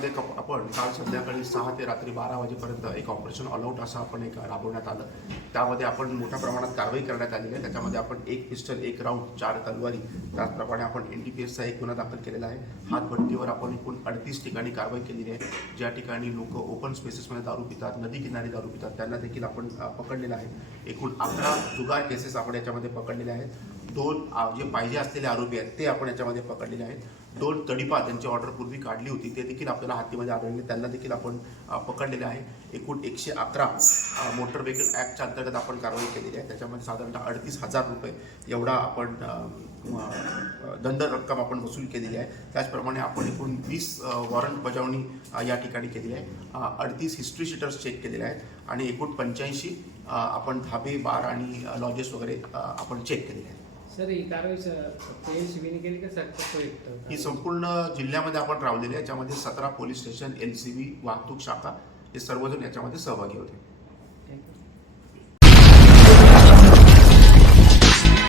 मध्ये आपण काल संध्याकाळी सहा ते रात्री बारा वाजेपर्यंत एक ऑपरेशन ऑलआउट असं आपण एक राबवण्यात आलं त्यामध्ये आपण मोठ्या प्रमाणात कारवाई करण्यात आली आहे त्याच्यामध्ये आपण एक पिस्टल एक राऊंड चार तलवारी त्याचप्रमाणे आपण एन डी पी एसचा एक गुन्हा दाखल केलेला आहे हातभट्टीवर आपण एकूण अडतीस ठिकाणी कारवाई केलेली आहे ज्या ठिकाणी लोक ओपन स्पेसेसमध्ये दारू पितात नदी किनारी दारू पितात त्यांना देखील आपण पकडलेलं आहे एकूण अकरा जुगार केसेस आपण याच्यामध्ये पकडलेले आहेत दोन जे पाहिजे असलेले आरोपी आहेत ते आपण याच्यामध्ये पकडलेले आहेत दोन तडीपा त्यांची ऑर्डर पूर्वी काढली होती ते देखील आपल्याला हातीमध्ये आढळले त्यांना देखील आपण पकडलेले आहे एकूण एकशे अकरा मोटर व्हेकल ॲक्टच्या अंतर्गत आपण कारवाई केलेली आहे त्याच्यामध्ये साधारणतः अडतीस हजार रुपये एवढा आपण दंड रक्कम आपण वसूल केलेली आहे त्याचप्रमाणे आपण एकूण वीस वॉरंट बजावणी या ठिकाणी केलेली आहे अडतीस हिस्ट्री शीटर्स चेक केलेले आहेत आणि एकूण पंच्याऐंशी आपण धाबे बार आणि लॉजेस वगैरे आपण चेक केलेले आहेत सर ही ही संपूर्ण जिल्ह्यामध्ये आपण रावलेली आहे याच्यामध्ये सतरा police station L C B वाहतूक शाखा हे सर्वजण याच्यामध्ये सहभागी होते